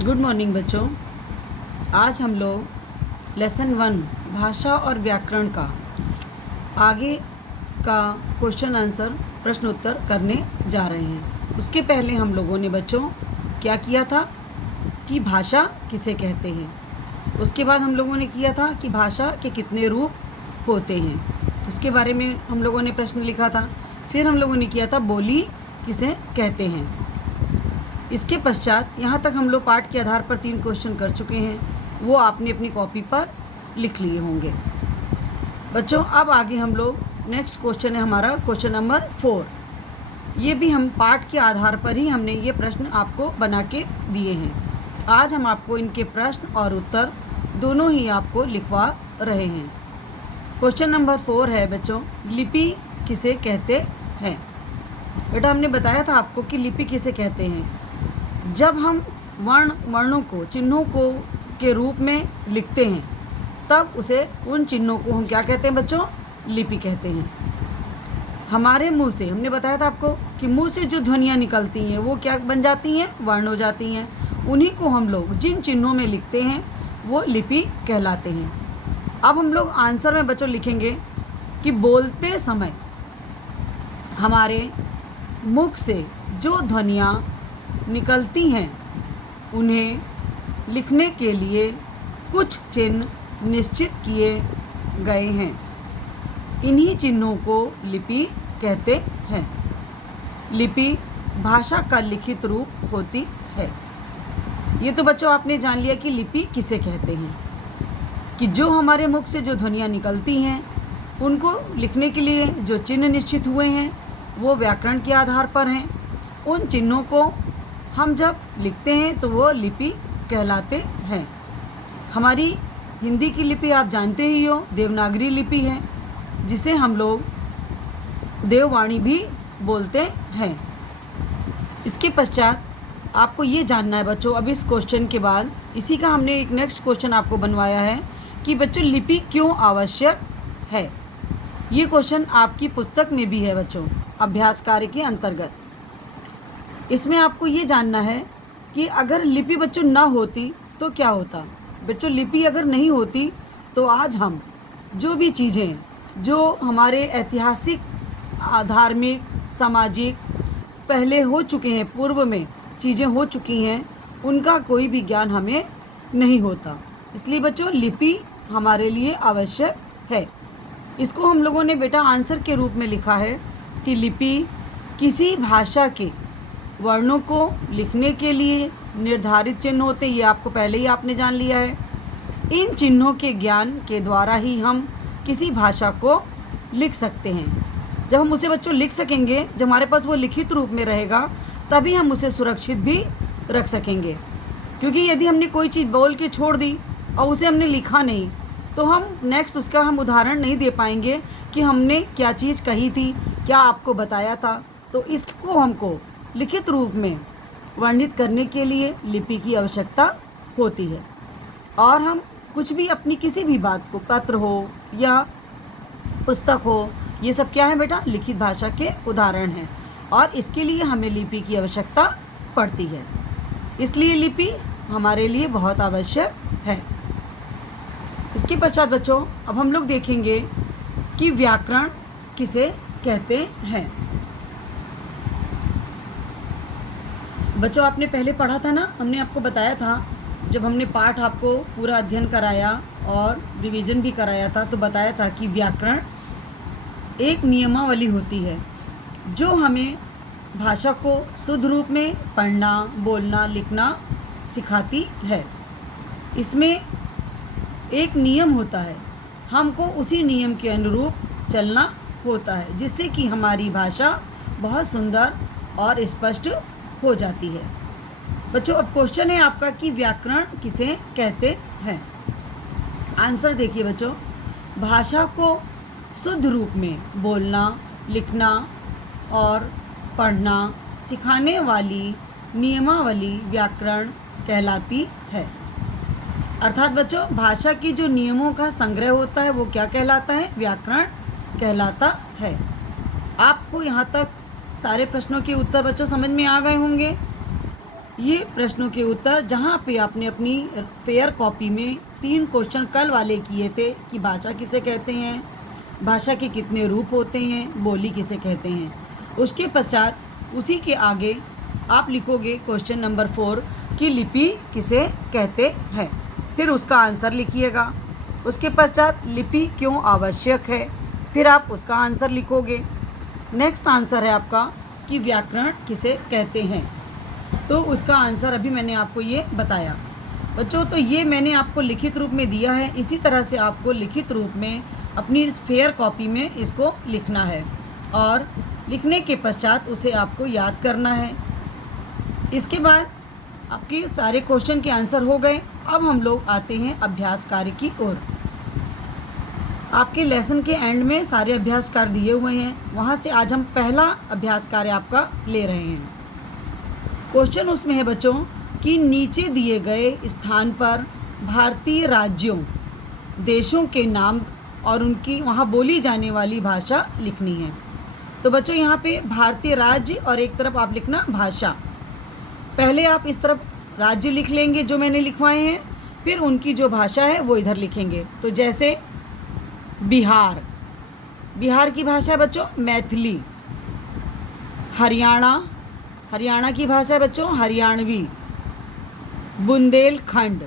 Good morning बच्चों। आज हम लोग लेसन 1 भाषा और व्याकरण का आगे का क्वेश्चन आंसर प्रश्न उत्तर करने जा रहे हैं। उसके पहले हम लोगों ने बच्चों क्या किया था कि भाषा किसे कहते हैं। उसके बाद हम लोगों ने किया था कि भाषा के कितने रूप होते हैं, उसके बारे में हम लोगों ने प्रश्न लिखा था। फिर हम लोगों ने किया था बोली किसे कहते हैं। इसके पश्चात यहाँ तक हम लोग पाठ के आधार पर 3 क्वेश्चन कर चुके हैं, वो आपने अपनी कॉपी पर लिख लिए होंगे। बच्चों अब आगे हम लोग नेक्स्ट क्वेश्चन है हमारा क्वेश्चन नंबर 4। ये भी हम पाठ के आधार पर ही हमने ये प्रश्न आपको बना के दिए हैं। आज हम आपको इनके प्रश्न और उत्तर दोनों ही आपको लिखवा रहे हैं। क्वेश्चन नंबर 4 है बच्चों, लिपि किसे कहते हैं। बेटा हमने बताया था आपको कि लिपि किसे कहते हैं। जब हम वर्णों को चिन्हों को के रूप में लिखते हैं तब उसे उन चिन्हों को हम क्या कहते हैं बच्चों, लिपि कहते हैं। हमारे मुंह से हमने बताया था आपको कि मुंह से जो ध्वनियाँ निकलती हैं वो क्या बन जाती हैं, वर्ण हो जाती हैं। उन्हीं को हम लोग जिन चिन्हों में लिखते हैं वो लिपि कहलाते हैं। अब हम लोग आंसर में बच्चों लिखेंगे कि बोलते समय हमारे मुख से जो ध्वनियाँ निकलती हैं उन्हें लिखने के लिए कुछ चिन्ह निश्चित किए गए हैं। इन्हीं चिन्हों को लिपि कहते हैं। लिपि भाषा का लिखित रूप होती है। ये तो बच्चों आपने जान लिया कि लिपि किसे कहते हैं, कि जो हमारे मुख से जो ध्वनियाँ निकलती हैं उनको लिखने के लिए जो चिन्ह निश्चित हुए हैं वो व्याकरण के आधार पर हैं। उन चिन्हों को हम जब लिखते हैं तो वो लिपि कहलाते हैं। हमारी हिंदी की लिपि आप जानते ही हो, देवनागरी लिपि है, जिसे हम लोग देववाणी भी बोलते हैं। इसके पश्चात आपको ये जानना है बच्चों, अब इस क्वेश्चन के बाद इसी का हमने एक नेक्स्ट क्वेश्चन आपको बनवाया है कि बच्चों लिपि क्यों आवश्यक है। ये क्वेश्चन आपकी पुस्तक में भी है बच्चों, अभ्यास कार्य के अंतर्गत। इसमें आपको ये जानना है कि अगर लिपि बच्चों ना होती तो क्या होता। बच्चों लिपि अगर नहीं होती तो आज हम जो भी चीज़ें जो हमारे ऐतिहासिक, धार्मिक, सामाजिक पहले हो चुके हैं, पूर्व में चीज़ें हो चुकी हैं, उनका कोई भी ज्ञान हमें नहीं होता। इसलिए बच्चों लिपि हमारे लिए आवश्यक है। इसको हम लोगों ने बेटा आंसर के रूप में लिखा है कि लिपि किसी भाषा के वर्णों को लिखने के लिए निर्धारित चिन्ह होते हैं। ये आपको पहले ही आपने जान लिया है। इन चिन्हों के ज्ञान के द्वारा ही हम किसी भाषा को लिख सकते हैं। जब हम उसे बच्चों लिख सकेंगे, जब हमारे पास वो लिखित रूप में रहेगा तभी हम उसे सुरक्षित भी रख सकेंगे। क्योंकि यदि हमने कोई चीज़ बोल के छोड़ दी और उसे हमने लिखा नहीं तो हम नेक्स्ट उसका हम उदाहरण नहीं दे पाएंगे कि हमने क्या चीज़ कही थी, क्या आपको बताया था। तो इसको हमको लिखित रूप में वर्णित करने के लिए लिपि की आवश्यकता होती है। और हम कुछ भी अपनी किसी भी बात को, पत्र हो या पुस्तक हो, ये सब क्या है बेटा, लिखित भाषा के उदाहरण हैं। और इसके लिए हमें लिपि की आवश्यकता पड़ती है। इसलिए लिपि हमारे लिए बहुत आवश्यक है। इसके पश्चात बच्चों अब हम लोग देखेंगे कि व्याकरण किसे कहते हैं। बच्चों आपने पहले पढ़ा था ना, हमने आपको बताया था जब हमने पाठ आपको पूरा अध्ययन कराया और रिवीजन भी कराया था तो बताया था कि व्याकरण एक नियमावली होती है जो हमें भाषा को शुद्ध रूप में पढ़ना, बोलना, लिखना सिखाती है। इसमें एक नियम होता है, हमको उसी नियम के अनुरूप चलना होता है, जिससे कि हमारी भाषा बहुत सुंदर और स्पष्ट हो जाती है। बच्चों अब क्वेश्चन है आपका कि व्याकरण किसे कहते हैं। आंसर देखिए बच्चों, भाषा को शुद्ध रूप में बोलना, लिखना और पढ़ना सिखाने वाली नियमावली व्याकरण कहलाती है। अर्थात बच्चों भाषा की जो नियमों का संग्रह होता है वो क्या कहलाता है, व्याकरण कहलाता है। आपको यहाँ तक सारे प्रश्नों के उत्तर बच्चों समझ में आ गए होंगे। ये प्रश्नों के उत्तर जहाँ पे आपने अपनी फेयर कॉपी में 3 क्वेश्चन कल वाले किए थे कि भाषा किसे कहते हैं, भाषा के कितने रूप होते हैं, बोली किसे कहते हैं। उसके पश्चात उसी के आगे आप लिखोगे क्वेश्चन नंबर 4 कि लिपि किसे कहते हैं, फिर उसका आंसर लिखिएगा। उसके पश्चात लिपि क्यों आवश्यक है, फिर आप उसका आंसर लिखोगे। नेक्स्ट आंसर है आपका कि व्याकरण किसे कहते हैं, तो उसका आंसर अभी मैंने आपको ये बताया। बच्चों, तो ये मैंने आपको लिखित रूप में दिया है, इसी तरह से आपको लिखित रूप में अपनी फेयर कॉपी में इसको लिखना है और लिखने के पश्चात उसे आपको याद करना है। इसके बाद आपके सारे क्वेश्चन के आंसर हो गए। अब हम लोग आते हैं अभ्यास कार्य की ओर। आपके लेसन के एंड में सारे अभ्यास कार्य दिए हुए हैं, वहाँ से आज हम पहला अभ्यास कार्य आपका ले रहे हैं। क्वेश्चन उसमें है बच्चों कि नीचे दिए गए स्थान पर भारतीय राज्यों, देशों के नाम और उनकी वहाँ बोली जाने वाली भाषा लिखनी है। तो बच्चों यहाँ पे भारतीय राज्य और एक तरफ आप लिखना भाषा। पहले आप इस तरफ राज्य लिख लेंगे जो मैंने लिखवाए हैं, फिर उनकी जो भाषा है वो इधर लिखेंगे। तो जैसे बिहार, बिहार की भाषा है बच्चों मैथिली। हरियाणा, हरियाणा की भाषा है बच्चों हरियाणवी। बुंदेलखंड,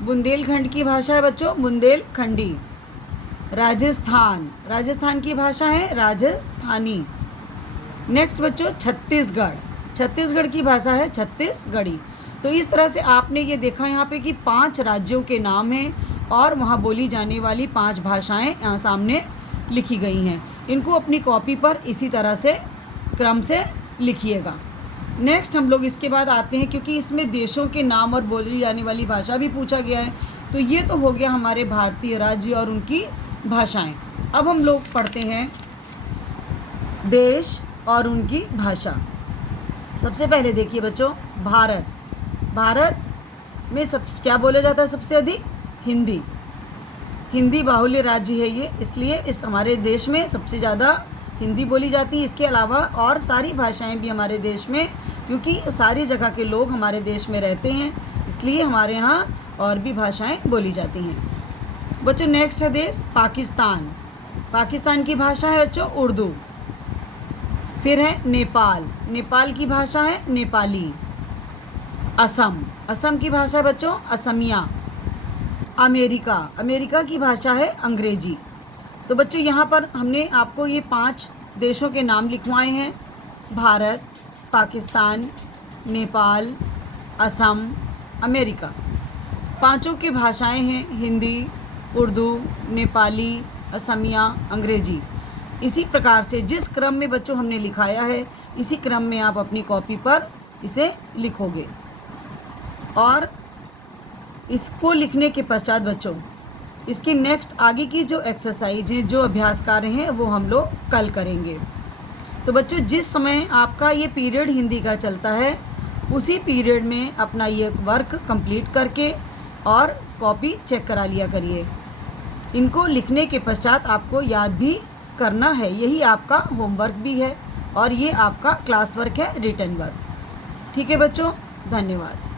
बुंदेलखंड की भाषा है बच्चों बुंदेलखंडी। राजस्थान, राजस्थान की भाषा है राजस्थानी। नेक्स्ट बच्चों छत्तीसगढ़, छत्तीसगढ़ की भाषा है छत्तीसगढ़ी। तो इस तरह से आपने ये देखा यहाँ पे कि 5 राज्यों के नाम हैं और वहाँ बोली जाने वाली 5 भाषाएं यहाँ सामने लिखी गई हैं। इनको अपनी कॉपी पर इसी तरह से क्रम से लिखिएगा। नेक्स्ट हम लोग इसके बाद आते हैं, क्योंकि इसमें देशों के नाम और बोली जाने वाली भाषा भी पूछा गया है। तो ये तो हो गया हमारे भारतीय राज्य और उनकी भाषाएं। अब हम लोग पढ़ते हैं देश और उनकी भाषा। सबसे पहले देखिए बच्चों भारत, भारत में सब क्या बोला जाता है सबसे अधिक? हिंदी। हिंदी बाहुल्य राज्य है ये, इसलिए इस हमारे देश में सबसे ज़्यादा हिंदी बोली जाती है। इसके अलावा और सारी भाषाएं भी हमारे देश में, क्योंकि सारी जगह के लोग हमारे देश में रहते हैं, इसलिए हमारे यहाँ और भी भाषाएं बोली जाती हैं। बच्चों नेक्स्ट है देश पाकिस्तान, पाकिस्तान की भाषा है बच्चों उर्दू। फिर है नेपाल, नेपाल की भाषा है नेपाली। असम, असम की भाषा है बच्चों असमिया। अमेरिका, अमेरिका की भाषा है अंग्रेजी। तो बच्चों यहाँ पर हमने आपको ये 5 देशों के नाम लिखवाए हैं, भारत, पाकिस्तान, नेपाल, असम, अमेरिका। पांचों की भाषाएं हैं हिंदी, उर्दू, नेपाली, असमिया, अंग्रेजी। इसी प्रकार से जिस क्रम में बच्चों हमने लिखाया है, इसी क्रम में आप अपनी कॉपी पर इसे लिखोगे। और इसको लिखने के पश्चात बच्चों इसकी नेक्स्ट आगे की जो एक्सरसाइज है, जो अभ्यास कार्य हैं, वो हम लोग कल करेंगे। तो बच्चों जिस समय आपका ये पीरियड हिंदी का चलता है, उसी पीरियड में अपना ये वर्क कंप्लीट करके और कॉपी चेक करा लिया करिए। इनको लिखने के पश्चात आपको याद भी करना है, यही आपका होमवर्क भी है और ये आपका क्लास वर्क है, रिटन वर्क। ठीक है बच्चों, धन्यवाद।